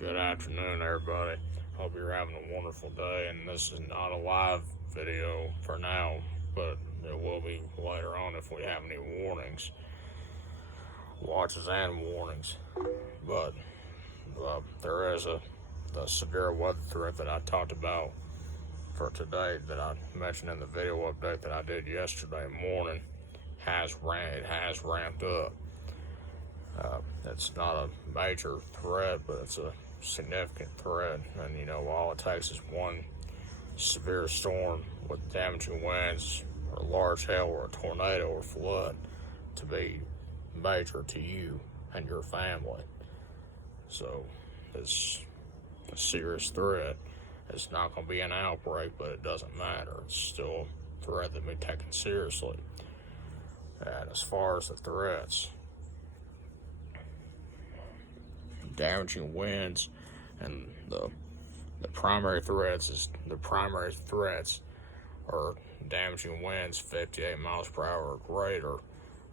Good afternoon, everybody. Hope you're having a wonderful day. And this is not a live video for now, but it will be later on if we have any warnings, watches, and warnings. But there is the severe weather threat that I talked about for today that I mentioned in the video update that I did yesterday morning. It has ramped up. It's not a major threat, but it's a significant threat. And all it takes is one severe storm with damaging winds, or large hail, or a tornado, or flood to be major to you and your family. So it's a serious threat. It's not going to be an outbreak, but it doesn't matter. It's still a threat that be taken seriously. And as far as the threats, damaging winds, and the primary threats are damaging winds 58 miles per hour or greater,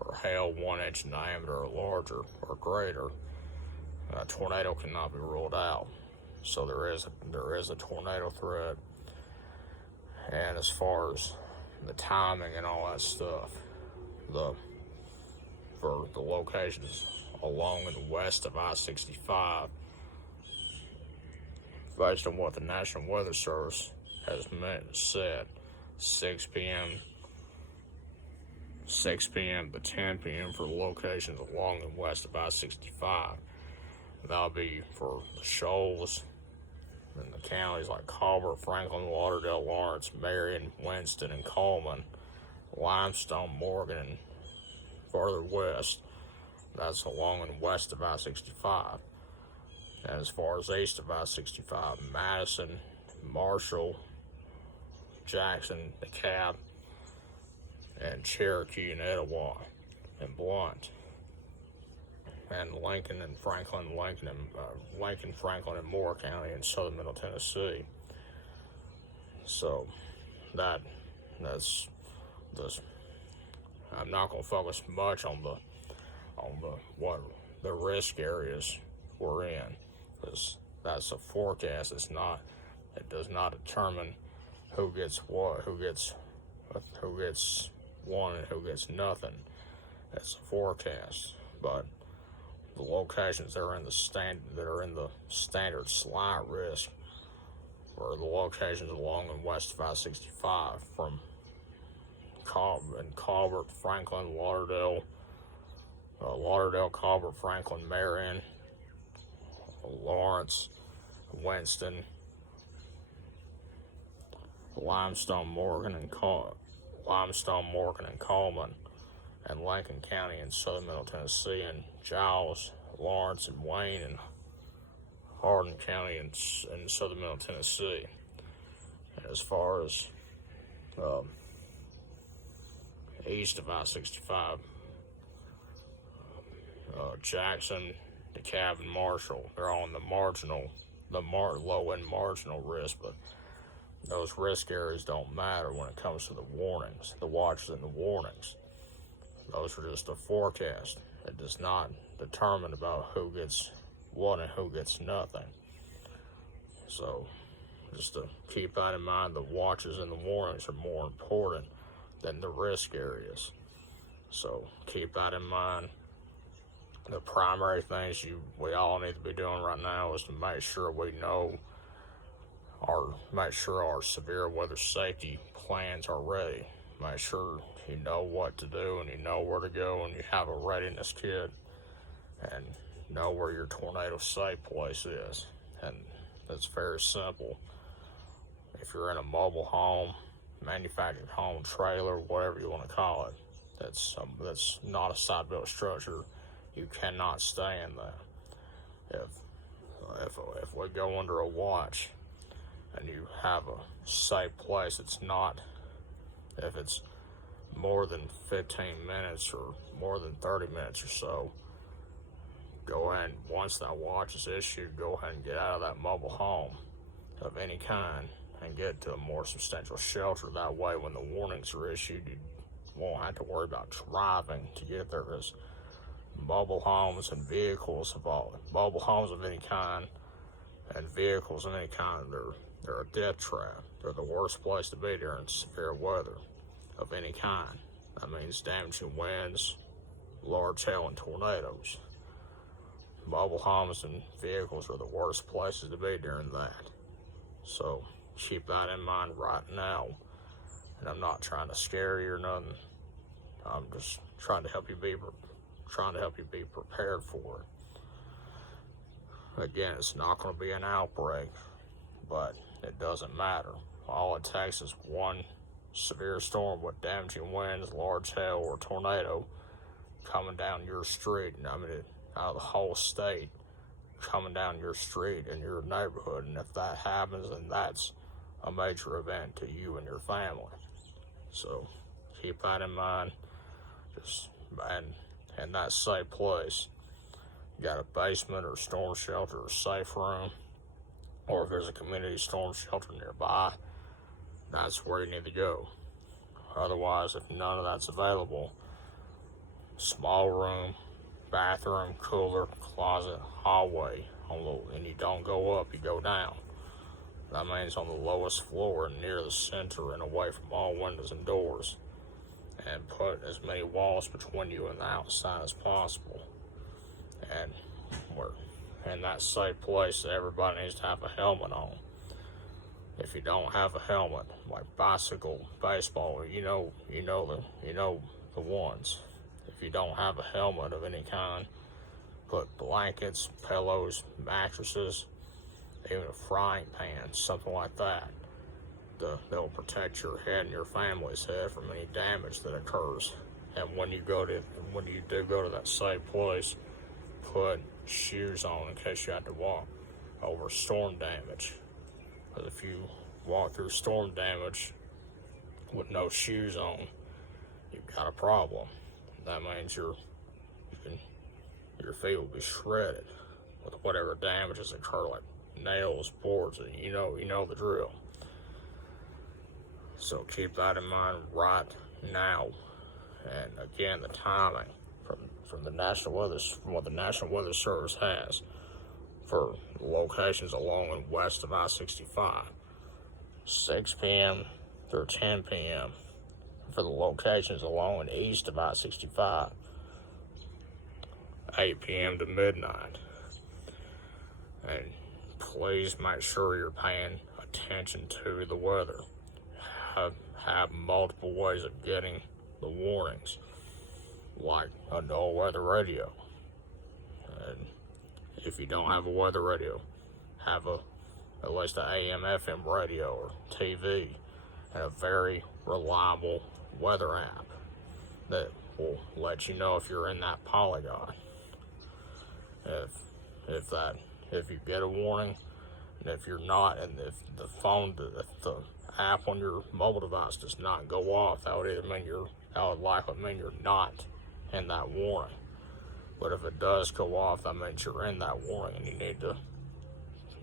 or hail 1 inch in diameter or larger or greater. A tornado cannot be ruled out, so there is a tornado threat. And as far as the timing and all that stuff, for the locations along and west of I-65, based on what the National Weather Service has said, 6 p.m. to 10 p.m. for the locations along and west of I-65. That'll be for the shoals in the counties like Colbert, Franklin, Lauderdale, Lawrence, Marion, Winston, and Coleman, Limestone, Morgan, and farther west. That's along and west of I-65. And as far as east of I-65, Madison, Marshall, Jackson, DeKalb, and Cherokee, and Etowah, and Blunt, and Lincoln, and Franklin, Franklin, and Moore County in southern Middle Tennessee. So that's this. I'm not going to focus much on what the risk areas we're in, because that's a forecast. It does not determine who gets what, who gets one, and who gets nothing. It's a forecast. But the locations that are in the standard slight risk are the locations along and west of I-65 from Colbert, Franklin, Lauderdale, Colbert, Franklin, Marion, Lawrence, Winston, Limestone, Morgan, and Coleman, and Lincoln County in southern Middle Tennessee, and Giles, Lawrence, and Wayne, and Hardin County in southern Middle Tennessee. And as far as east of I-65, Jackson, DeKalb, and Marshall, they're all in the low-end marginal risk, but those risk areas don't matter when it comes to the warnings, the watches, and the warnings. Those are just a forecast. It does not determine about who gets what and who gets nothing. So just to keep that in mind, the watches and the warnings are more important than the risk areas. So keep that in mind. The primary things we all need to be doing right now is to make sure our severe weather safety plans are ready. Make sure you know what to do, and you know where to go, and you have a readiness kit, and know where your tornado safe place is. And it's very simple. If you're in a mobile home, manufactured home, trailer, whatever you want to call it, that's not a side-built structure, you cannot stay in that. If we go under a watch and you have a safe place, if it's more than 15 minutes or more than 30 minutes or so, go ahead, once that watch is issued, go ahead and get out of that mobile home of any kind and get to a more substantial shelter. That way, when the warnings are issued, you won't have to worry about driving to get there, because mobile homes and vehicles mobile homes of any kind and vehicles of any kind, they're a death trap. They're the worst place to be during severe weather of any kind. That means damaging winds, large hail, and tornadoes. Mobile homes and vehicles are the worst places to be during that. So keep that in mind right now. And I'm not trying to scare you or nothing. I'm just trying to help you be prepared for it. Again, it's not going to be an outbreak, but it doesn't matter. All it takes is one severe storm with damaging winds, large hail, or tornado coming down your street, and I mean out of the whole state, coming down your street in your neighborhood. And if that happens, then that's a major event to you and your family. So keep that in mind. Just and that safe place. You got a basement or storm shelter or safe room, or if there's a community storm shelter nearby, that's where you need to go. Otherwise, if none of that's available, small room, bathroom, cooler, closet, hallway, and you don't go up, you go down. That means on the lowest floor and near the center and away from all windows and doors. And put as many walls between you and the outside as possible. And we're in that safe place, everybody needs to have a helmet on. If you don't have a helmet, like bicycle, baseball, you know the ones. If you don't have a helmet of any kind, put blankets, pillows, mattresses, even a frying pan, something like that. They'll protect your head and your family's head from any damage that occurs. And when you do go to that safe place, put shoes on in case you have to walk over storm damage. Because if you walk through storm damage with no shoes on, you've got a problem. That means your feet will be shredded with whatever damages occur, like nails, boards, and you know the drill. So keep that in mind right now. And again, the timing from what the National Weather Service has for locations along and west of I-65, 6 p.m. through 10 p.m. For the locations along and east of I-65, 8 p.m. to midnight. And please make sure you're paying attention to the weather. Have multiple ways of getting the warnings, like a no weather radio. And if you don't have a weather radio, have at least an AM FM radio or TV, and a very reliable weather app that will let you know if you're in that polygon. If you get a warning, and if you're not, and if the app on your mobile device does not go off, that would likely mean you're not in that warning. But if it does go off, that means you're in that warning,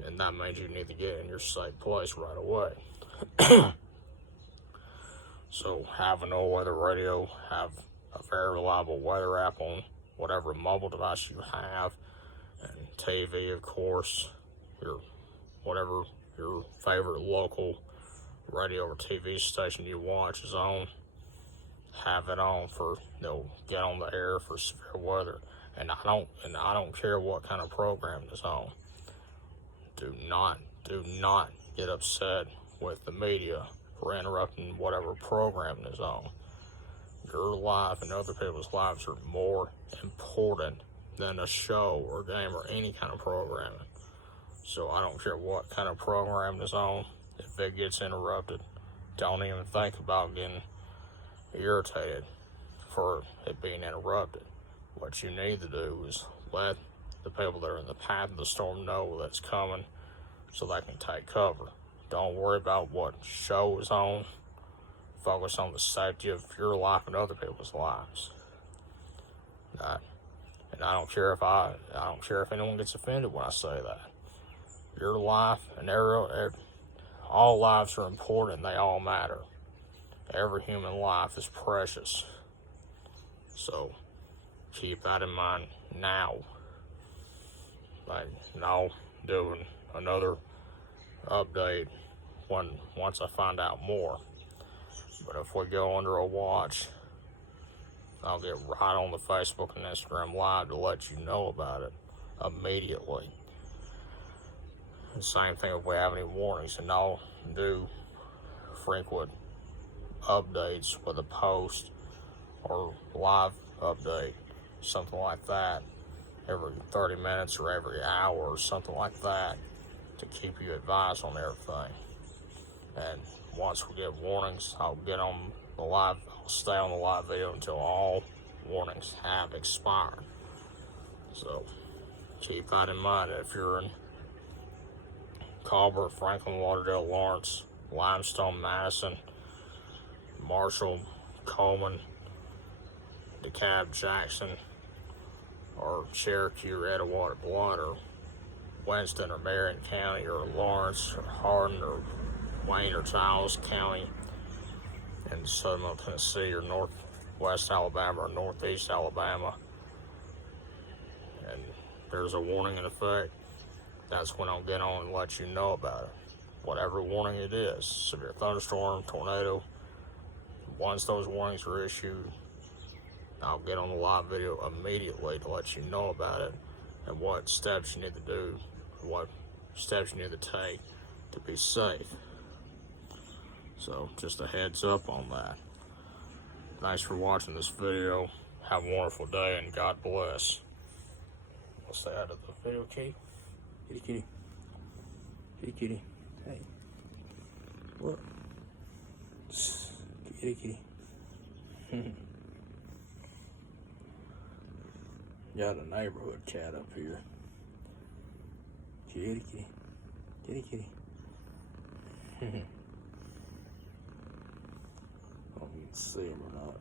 and that means you need to get in your safe place right away. So have an all-weather radio, have a very reliable weather app on whatever mobile device you have, and TV, of course, whatever your favorite local radio or TV station you watch is on. Have it on they'll get on the air for severe weather. And I don't care what kind of program is on. Do not get upset with the media for interrupting whatever program is on. Your life and other people's lives are more important than a show or game or any kind of programming. So I don't care what kind of program is on. If it gets interrupted, don't even think about getting irritated for it being interrupted. What you need to do is let the people that are in the path of the storm know that's coming so they can take cover. Don't worry about what show is on. Focus on the safety of your life and other people's lives. And I don't care if anyone gets offended when I say that. Your life and all lives are important. They all matter. Every human life is precious. So keep that in mind now. Like, no doing another update once I find out more. But if we go under a watch, I'll get right on the Facebook and Instagram Live to let you know about it immediately. The same thing if we have any warnings, and I'll do frequent updates with a post or live update, something like that, every 30 minutes or every hour or something like that, to keep you advised on everything. And once we get warnings, I'll get on the live, I'll stay on the live video until all warnings have expired. So keep that in mind. If you're in Colbert, Franklin, Lauderdale, Lawrence, Limestone, Madison, Marshall, Coleman, DeKalb, Jackson, or Cherokee, or Etowah, Blunt, or Winston, or Marion County, or Lawrence, or Hardin, or Wayne, or Giles County, in southern Tennessee, or northwest Alabama, or northeast Alabama, and there's a warning in effect, that's when I'll get on and let you know about it. Whatever warning it is, severe thunderstorm, tornado, once those warnings are issued, I'll get on the live video immediately to let you know about it and what steps you need to do, what steps you need to take to be safe. So just a heads up on that. Thanks for watching this video. Have a wonderful day and God bless. We'll say out of the video, Kitty. Kitty, kitty. Kitty, kitty. Hey. What? Kitty, kitty. Got a neighborhood cat up here. Kitty, kitty. Kitty, kitty. I don't even see him or not.